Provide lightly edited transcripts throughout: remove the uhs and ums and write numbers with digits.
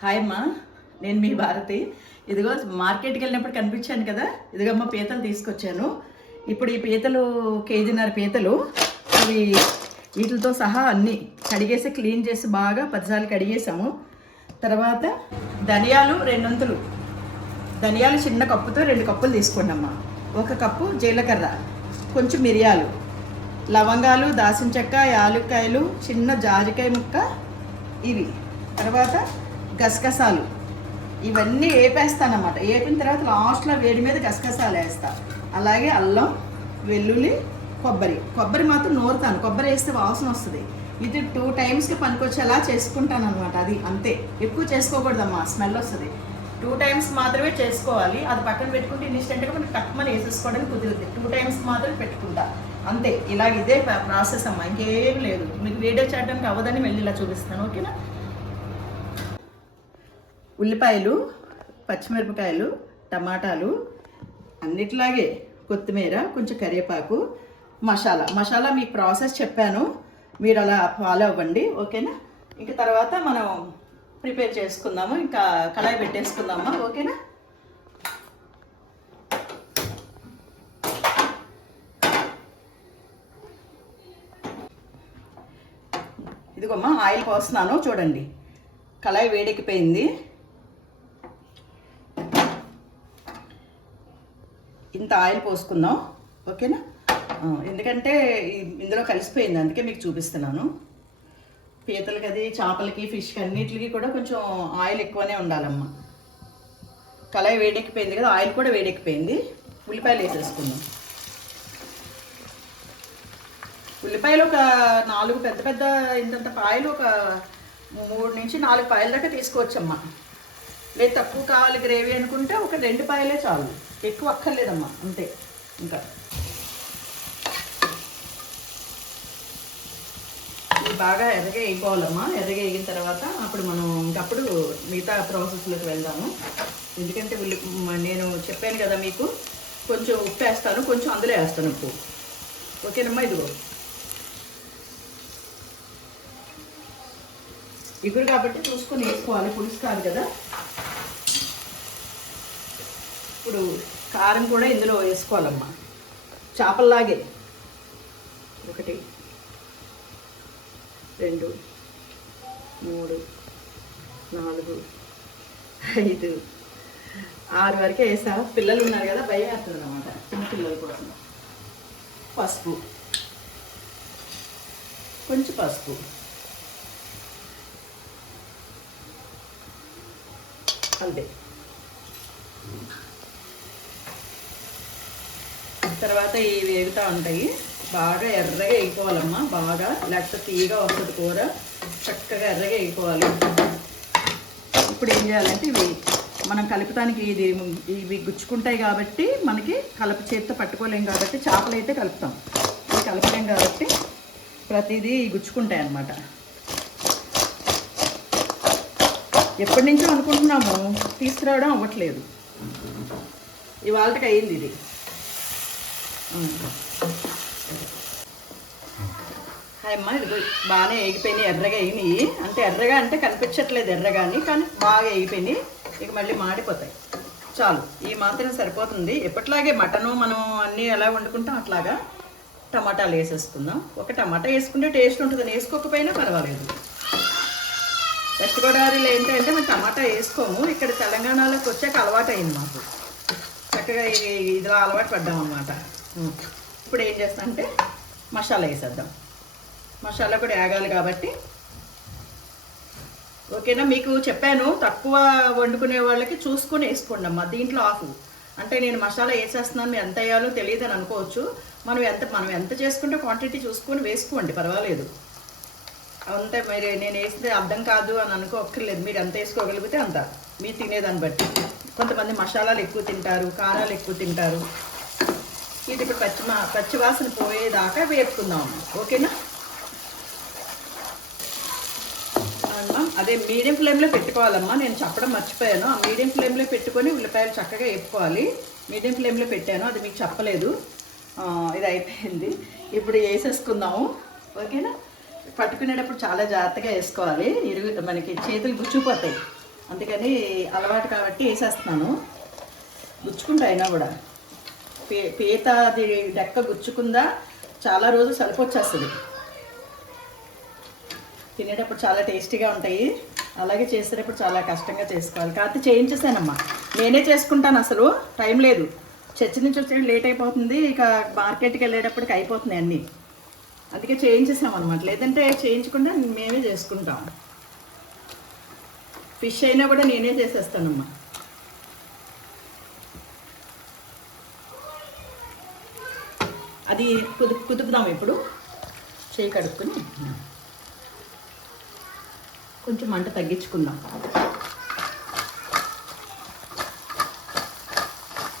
Hi అమ్మా, నేను మీ భారతి. ఇదిగో మార్కెట్కి వెళ్ళినప్పుడు కనిపించాను కదా, ఇదిగమ్మ పీతలు తీసుకొచ్చాను. ఇప్పుడు ఈ పీతలు కేజీన్నర పీతలు, అవి వీటితో సహా అన్నీ కడిగేసి క్లీన్ చేసి బాగా 10 సార్లు కడిగేసాము. తర్వాత ధనియాలు 2 వంతులు, ధనియాలు చిన్న కప్పుతో 2 కప్పులు తీసుకోండి అమ్మా. 1 కప్పు జీలకర్ర, కొంచెం మిరియాలు, లవంగాలు, దాల్చిన చెక్క, యాలక్కాయలు, చిన్న జాజికాయ ముక్క ఇవి. తర్వాత గసగసాలు ఇవన్నీ వేపేస్తానమాట. వేపిన తర్వాత లాస్ట్లో వేడి మీద గసగసాలు వేస్తా. అలాగే అల్లం, వెల్లుల్లి, కొబ్బరి మాత్రం నూరుతాను. కొబ్బరి వేస్తే వాసన వస్తుంది. ఇది 2 టైమ్స్కి పనికొచ్చేలా చేసుకుంటాను అనమాట. అది అంతే, ఎక్కువ చేసుకోకూడదమ్మా, స్మెల్ వస్తుంది. 2 టైమ్స్ మాత్రమే చేసుకోవాలి. అది పక్కన పెట్టుకుంటే ఇన్స్టెంట్గా మనకి టక్మని వేసేసుకోవడానికి కుదురుతుంది. 2 టైమ్స్ మాత్రమే పెట్టుకుంటా అంతే. ఇలాగ ఇదే ప్రాసెస్ అమ్మా, ఇంకేం లేదు. మీకు వీడియో చేయడానికి అవ్వదని వెళ్ళి ఇలా చూపిస్తాను, ఓకేనా. ఉల్లిపాయలు, పచ్చిమిరపకాయలు, టమాటాలు, అన్నిట్లాగే కొత్తిమీర, కొంచెం కరివేపాకు, మసాలా మీకు ప్రాసెస్ చెప్పాను, మీరు అలా ఫాలో అవ్వండి, ఓకేనా. ఇంకా తర్వాత మనం ప్రిపేర్ చేసుకుందాము. ఇంకా కళాయి పెట్టేసుకుందామా, ఓకేనా. ఇదిగోమ్మా ఆయిల్ పోస్తున్నాను చూడండి. కళాయి వేడెక్కిపోయింది. ఇంత ఆయిల్ పోసుకుందాం, ఓకేనా. ఎందుకంటే ఇందులో కలిసిపోయింది, అందుకే మీకు చూపిస్తున్నాను. పీతలకి అది, చేపలకి, ఫిష్కి అన్నిటికి కూడా కొంచెం ఆయిల్ ఎక్కువనే ఉండాలమ్మా. కళాయి వేడెక్కిపోయింది కదా, ఆయిల్ కూడా వేడెక్కిపోయింది. ఉల్లిపాయలు వేసేసుకుందాం. ఉల్లిపాయలు ఒక 4 పెద్ద ఇంతంత పాయలు, ఒక 3 నుంచి 4 పాయల దాకా తీసుకోవచ్చమ్మా. లేదు తక్కువ కావాలి గ్రేవీ అనుకుంటే ఒక 2 పాయలే చాలు, ఎక్కువ అక్కర్లేదమ్మా, అంతే. ఇంకా ఇది బాగా ఎర్రగా వేయిపోవాలమ్మా. ఎర్రగా వేగిన తర్వాత అప్పుడు మనం ఇంకప్పుడు మిగతా ప్రాసెస్లోకి వెళ్దాము. ఎందుకంటే నేను చెప్పాను కదా మీకు, కొంచెం ఉప్పు వేస్తాను, కొంచెం అందులో వేస్తాను ఉప్పు, ఓకేనమ్మా. ఇదిగో ఇగురు కాబట్టి చూసుకొని వేసుకోవాలి, పులుసు కాదు కదా. ఇప్పుడు కారం కూడా ఇందులో వేసుకోవాలమ్మా, చేపల్లాగే. 1 2 3 4 5 6 వరకే వేసా. పిల్లలు ఉన్నారు కదా, భయం వేస్తుంది అనమాట, చిన్న పిల్లల కోసం. పసుపు, కొంచెం పసుపు, అంతే. తర్వాత ఇవి వేగుతూ ఉంటాయి, బాగా ఎర్రగా వేయిపోవాలమ్మా. బాగా లేకపోతే తీయగా వస్తుంది కూర, చక్కగా ఎర్రగా వేయిపోవాలి. ఇప్పుడు ఏం చేయాలంటే ఇవి మనం కలుపుతానికి ఇవి గుచ్చుకుంటాయి కాబట్టి మనకి చేతితో పట్టుకోలేం కాబట్టి, చేపలు అయితే కలుపుతాం, ఇవి కలపలేం కాబట్టి ప్రతిదీ గుచ్చుకుంటాయి అన్నమాట. ఎప్పటి నుంచో అనుకుంటున్నాము, తీసుకురావడం అవ్వట్లేదు. ఇవాళకి అయింది ఇది. హాయ్ అమ్మ, ఇది బాగానే వేగిపోయినాయి, ఎర్రగా వేగినాయి. అంటే ఎర్రగా అంటే కనిపించట్లేదు ఎర్రగాని, కానీ బాగా వేగిపోయినాయి. ఇక మళ్ళీ మాడిపోతాయి. చాలు, ఈ మాత్రం సరిపోతుంది. ఎప్పట్లాగే మటను మనం అన్నీ ఎలా వండుకుంటాం అట్లాగా టమాటాలు వేసేసుకుందాం. ఒక టమాటా వేసుకుంటే టేస్ట్ ఉంటుంది, వేసుకోకపోయినా పర్వాలేదు. వెస్ట్ గోదావరిలో ఏంటంటే మేము టమాటా వేసుకోము, ఇక్కడ తెలంగాణలోకి వచ్చాక అలవాటు అయింది మాకు. చక్కగా ఇదిలా అలవాటు పడ్డాం అన్నమాట. ఇప్పుడు ఏం చేస్తానంటే మసాలా వేసేద్దాం. మసాలా కూడా వేగాలి కాబట్టి, ఓకేనా. మీకు చెప్పాను, తక్కువ వండుకునే వాళ్ళకి చూసుకొని వేసుకోండి అమ్మా. దీంట్లో ఆఫ్ అంటే నేను మసాలా వేసేస్తున్నాను, మీరు ఎంత వేయాలో తెలియదు అని అనుకోవచ్చు. మనం ఎంత చేసుకుంటే క్వాంటిటీ చూసుకొని వేసుకోండి, పర్వాలేదు. అంతే, మరి నేను వేస్తే అర్థం కాదు అని అనుకోక్కర్లేదు. మీరు ఎంత వేసుకోగలిగితే అంత, మీరు తినేదాన్ని బట్టి. కొంతమంది మసాలాలు ఎక్కువ తింటారు, కారాలు ఎక్కువ తింటారు. ఇది ఇప్పుడు పచ్చివాసన పోయేదాకా వేపుకుందాం, ఓకేనా. అదే మీడియం ఫ్లేమ్లో పెట్టుకోవాలమ్మా. నేను చెప్పడం మర్చిపోయాను, ఆ మీడియం ఫ్లేమ్లో పెట్టుకొని ఉల్లిపాయలు చక్కగా వేపుకోవాలి. మీడియం ఫ్లేమ్లో పెట్టాను, అది మీకు చెప్పలేదు. ఇది అయిపోయింది, ఇప్పుడు వేసేసుకుందాము, ఓకేనా. పట్టుకునేటప్పుడు చాలా జాగ్రత్తగా వేసుకోవాలి, మనకి చేతులు గుచ్చుకుపోతాయి. అందుకని అలవాటు కాబట్టి వేసేస్తున్నాను. గుచ్చుకుంటా అయినా కూడా పీత అది డెక్క గుచ్చుకుందా చాలా రోజులు సరిపోచ్చేస్తుంది. తినేటప్పుడు చాలా టేస్టీగా ఉంటాయి. అలాగే చేసేటప్పుడు చాలా కష్టంగా చేసుకోవాలి. కాకపోతే చేయించేసానమ్మా, నేనే చేసుకుంటాను. అసలు టైం లేదు, చర్చి నుంచి వచ్చే లేట్ అయిపోతుంది, ఇక మార్కెట్కి వెళ్ళేటప్పటికి అయిపోతున్నాయి అన్నీ. అందుకే చేయించేసామన్నమాట. లేదంటే చేయించకుండా మేమే చేసుకుంటాం. ఫిష్ అయినా కూడా నేనే చేసేస్తానమ్మా. అది కుదుపుదాం. ఇప్పుడు చేయి కడుక్కొని కొంచెం మంట తగ్గించుకుందాం.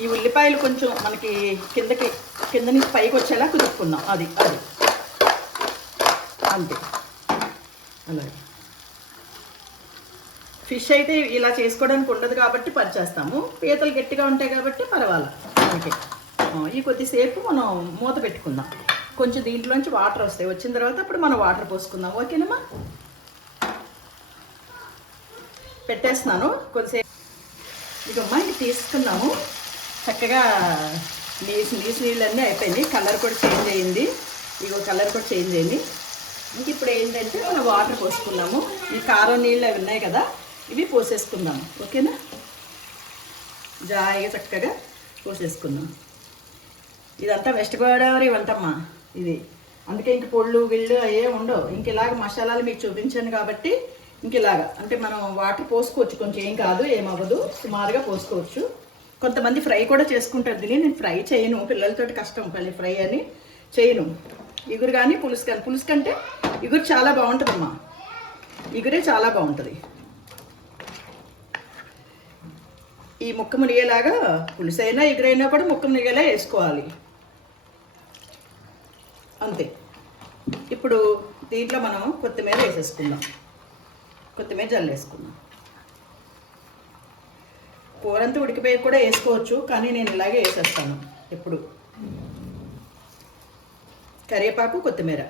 ఈ ఉల్లిపాయలు కొంచెం మనకి కింద నుంచి పైకి వచ్చేలా కుదుపుకుందాం. అది అంతే. అలాగే ఫిష్ అయితే ఇలా చేసుకోవడానికి ఉండదు కాబట్టి పరిచేస్తాము. పీతలు గట్టిగా ఉంటాయి కాబట్టి పర్వాలా మనకి. ఈ కొద్దిసేపు మనం మూత పెట్టుకుందాం. కొంచెం దీంట్లోంచి వాటర్ వస్తాయి. వచ్చిన తర్వాత అప్పుడు మనం వాటర్ పోసుకుందాం. ఓకేనమ్మా, పెట్టేస్తున్నాను కొద్దిసేపు. ఇదమ్మా ఇది తీసుకున్నాము. చక్కగా నీళ్ళన్నీ అయిపోయింది. కలర్ కూడా చేంజ్ అయ్యింది. కలర్ కూడా చేంజ్ అయింది. ఇంక ఇప్పుడు ఏంటంటే మనం వాటర్ పోసుకున్నాము. ఈ కారం నీళ్ళు అవి ఉన్నాయి కదా, ఇవి పోసేసుకుందాము. ఓకేనా, జాయిగా చక్కగా పోసేసుకుందాం. ఇదంతా వెస్ట్ గోదావరి వంటమ్మా ఇది. అందుకే ఇంక పొళ్ళు గిళ్ళు అయ్యే ఉండవు. ఇంక ఇలాగ మసాలాలు మీకు చూపించాను కాబట్టి ఇంక ఇలాగా అంటే మనం వాటర్ పోసుకోవచ్చు. కొంచెం ఏం కాదు, ఏమవ్వదు, సుమారుగా పోసుకోవచ్చు. కొంతమంది ఫ్రై కూడా చేసుకుంటారు దీన్ని. నేను ఫ్రై చేయను, పిల్లలతోటి కష్టం పల్లి ఫ్రై అని చేయను. ఇగురు కానీ పులుసు కానీ, పులుసు కంటే ఇగురు చాలా బాగుంటుందమ్మా. ఇగురే చాలా బాగుంటుంది. ఈ ముక్క మునిగేలాగా పులుసు అయినా ఎగురైనా కూడా ముక్క మునిగేలా వేసుకోవాలి. అంతే. ఇప్పుడు దీంట్లో మనం కొత్తిమీర వేసేసుకుందాం. కొత్తిమీర జల్లేసుకుందాం. కూరంతా ఉడికిపోయి కూడా వేసుకోవచ్చు, కానీ నేను ఇలాగే వేసేస్తాను ఎప్పుడు. కరివేపాకు, కొత్తిమీర.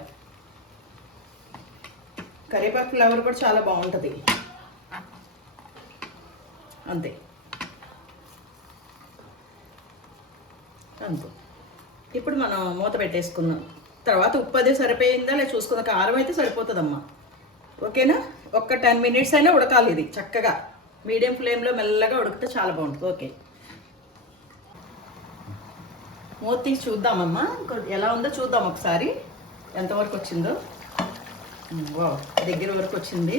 కరివేపాకు ఫ్లేవర్ కూడా చాలా బాగుంటుంది. అంతే అంతే. ఇప్పుడు మనం మూత పెట్టేసుకున్నాం. తర్వాత ఉప్పు అదే సరిపోయిందా లేదా చూసుకుందాం. కారం అయితే సరిపోతుందమ్మా. ఓకేనా, ఒక్క 10 minutes అయినా ఉడకాలి. ఇది చక్కగా మీడియం ఫ్లేమ్లో మెల్లగా ఉడికితే చాలా బాగుంటుంది. ఓకే, మూత తీసి చూద్దామమ్మా. ఎలా ఉందో చూద్దాం ఒకసారి, ఎంతవరకు వచ్చిందో. దగ్గర వరకు వచ్చింది.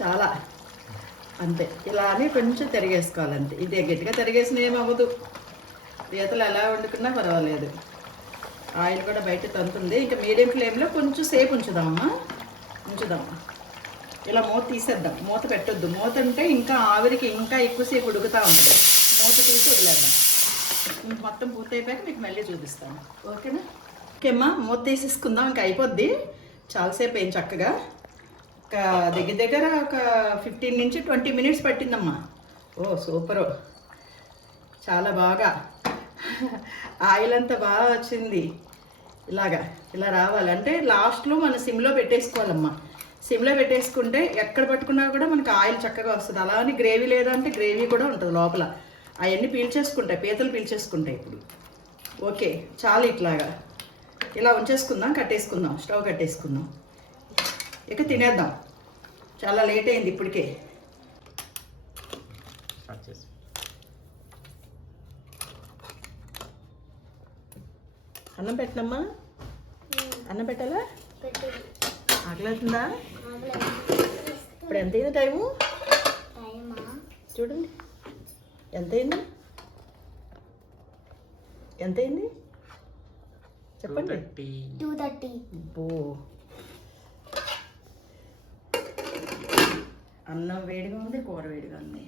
చాలా అంతే. ఇలా అని కొంచెం తిరిగేసుకోవాలంతే. ఇది గట్టిగా తిరిగేసిన ఏమవ్వదు. పీతలు ఎలా వండుకున్నా పర్వాలేదు. ఆయిల్ కూడా బయట తంతుంది. ఇంకా మీడియం ఫ్లేమ్లో కొంచెం సేపు ఉంచుదామమ్మా. ఇలా మూత తీసేద్దాం. మూత పెట్టొద్దు. మూత అంటే ఇంకా ఆవిరికి ఇంకా ఎక్కువసేపు ఉడుకుతూ ఉంటుంది. మూత తీసి వదిలేద్దాం. మొత్తం పూర్తయిపోయాక మీకు మళ్ళీ చూపిస్తాను. ఓకేనా. ఓకేమ్మా, మూత తీసేసుకుందాం. ఇంకా అయిపోద్ది. చాలాసేపు అయింది. చక్కగా దగ్గర ఒక 15 నుంచి 20 minutes పట్టిందమ్మా. ఓ సూపరు, చాలా బాగా ఆయిల్ అంతా బాగా వచ్చింది. ఇలా రావాలంటే లాస్ట్లో మనం సిమ్లో పెట్టేసుకోవాలమ్మా. సిమ్లో పెట్టేసుకుంటే ఎక్కడ పట్టుకున్నా కూడా మనకి ఆయిల్ చక్కగా వస్తుంది. అలా అని గ్రేవీ లేదంటే గ్రేవీ కూడా ఉంటుంది లోపల. అవన్నీ పీల్చేసుకుంటాయి, పీతలు పీల్చేసుకుంటాయి. ఇప్పుడు ఓకే, చాలు. ఇలా ఉంచేసుకుందాం. కట్టేసుకుందాం, స్టవ్ కట్టేసుకుందాం. ఇక తినేద్దాం. చాలా లేట్ అయింది ఇప్పటికే. అన్నం పెట్టనమ్మా. అన్నం పెట్టాలా? ఆకలిస్తుందా? ఇప్పుడు ఎంత అయింది టైము చూడండి. ఎంతైంది చెప్పండి. 2:30. అన్నం వేడిగా ఉంది, కూర వేడిగా ఉంది.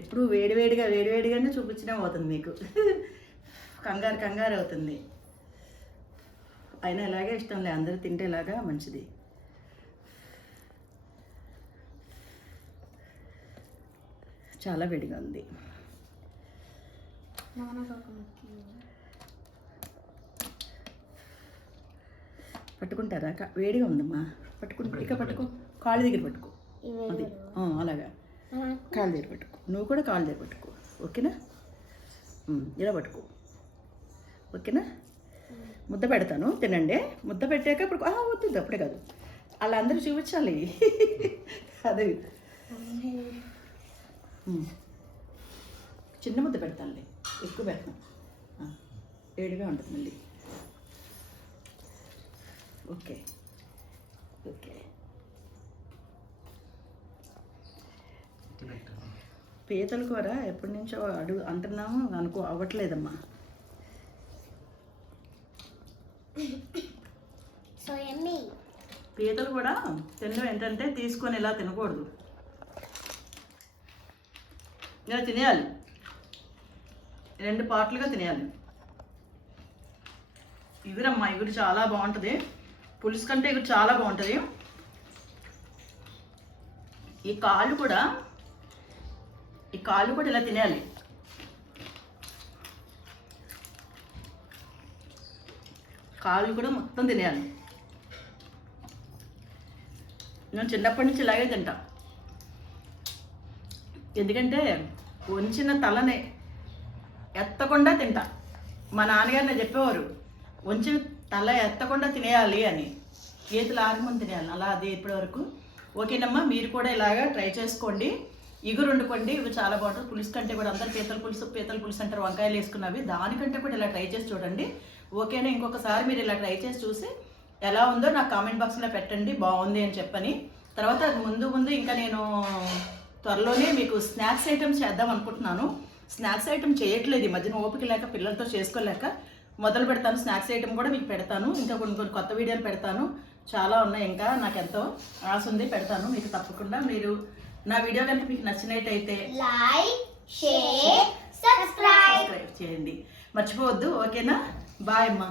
ఎప్పుడు వేడివేడిగానే చూపించినా పోతుంది మీకు. కంగారు అవుతుంది. అయినా ఇలాగే ఇష్టంలే, అందరూ తింటే ఇలాగా మంచిది. చాలా వేడిగా ఉంది. పట్టుకుంటారా? వేడిగా ఉందమ్మా. ఇక పట్టుకో, కాళ్ళ దగ్గర పట్టుకో. అది అలాగా కాళ్ళ దగ్గర పట్టుకో. నువ్వు కూడా కాళ్ళ దగ్గర పట్టుకో. ఓకేనా? ఇలా పట్టుకో. ఓకేనా? ముద్ద పెడతాను, తినండి. ముద్ద పెట్టాక ఇప్పుడు వద్దు, అప్పుడే కాదు, అలా అందరూ చూపించాలి. అదే చిన్న ముద్ద పెడతానులే, ఎక్కువ పెడతాను. వేడిగా ఉంటుంది మళ్ళీ. Okay okay. పీతల కూర ఎప్పటి నుంచో అంటున్నాము, అవ్వట్లేదమ్మా. పీతలు కూడా తినడం ఏంటంటే తీసుకొని ఇలా తినకూడదు, ఇలా తినేయాలి. 2 పార్ట్లుగా తినేయాలి. ఇగురమ్మా, ఇగురు చాలా బాగుంటుంది. పులుసు కంటే ఇగురు చాలా బాగుంటుంది. ఈ కాళ్ళు కూడా ఇలా తినేయాలి. కాళ్ళు కూడా మొత్తం తినేయాలి. నేను చిన్నప్పటి నుంచి ఇలాగే తింటా. ఎందుకంటే వంచిన తలని ఎత్తకుండా తింటా. మా నాన్నగారు నాకు చెప్పేవారు, వంచిన తల ఎత్తకుండా తినేయాలి అని. చేతులు ఆగమని తినేయాలి. అలా అది ఇప్పటి వరకు. ఓకేనమ్మా, మీరు కూడా ఇలాగా ట్రై చేసుకోండి. ఇగురు వండుకోండి, ఇవి చాలా బాగుంటుంది. పులుసు కంటే కూడా అందరు పీతల పులుసు అంటారు, వంకాయలు వేసుకున్నవి. దానికంటే కూడా ఇలా ట్రై చేసి చూడండి. ఓకేనా? ఇంకొకసారి మీరు ఇలా ట్రై చేసి చూసి ఎలా ఉందో నాకు కామెంట్ బాక్స్లో పెట్టండి, బాగుంది అని చెప్పని. తర్వాత ముందు ఇంకా నేను త్వరలోనే మీకు స్నాక్స్ ఐటమ్స్ చేద్దాం అనుకుంటున్నాను. స్నాక్స్ ఐటమ్ చేయట్లేదు ఈ మధ్యన, ఓపిక లేక, పిల్లలతో చేసుకోలేక. మొదలు పెడతాను, స్నాక్స్ ఐటమ్ కూడా మీకు పెడతాను. ఇంకా కొన్ని కొత్త వీడియోలు పెడతాను. చాలా ఉన్నాయి, ఇంకా నాకు ఎంతో ఆశ ఉంది, పెడతాను మీకు తప్పకుండా. మీరు నా వీడియో కనుక మీకు నచ్చినట్టయితే లైక్, షేర్, సబ్స్క్రైబ్ చేయండి, మర్చిపోవద్దు. ఓకేనా? బాయ్ అమ్మా.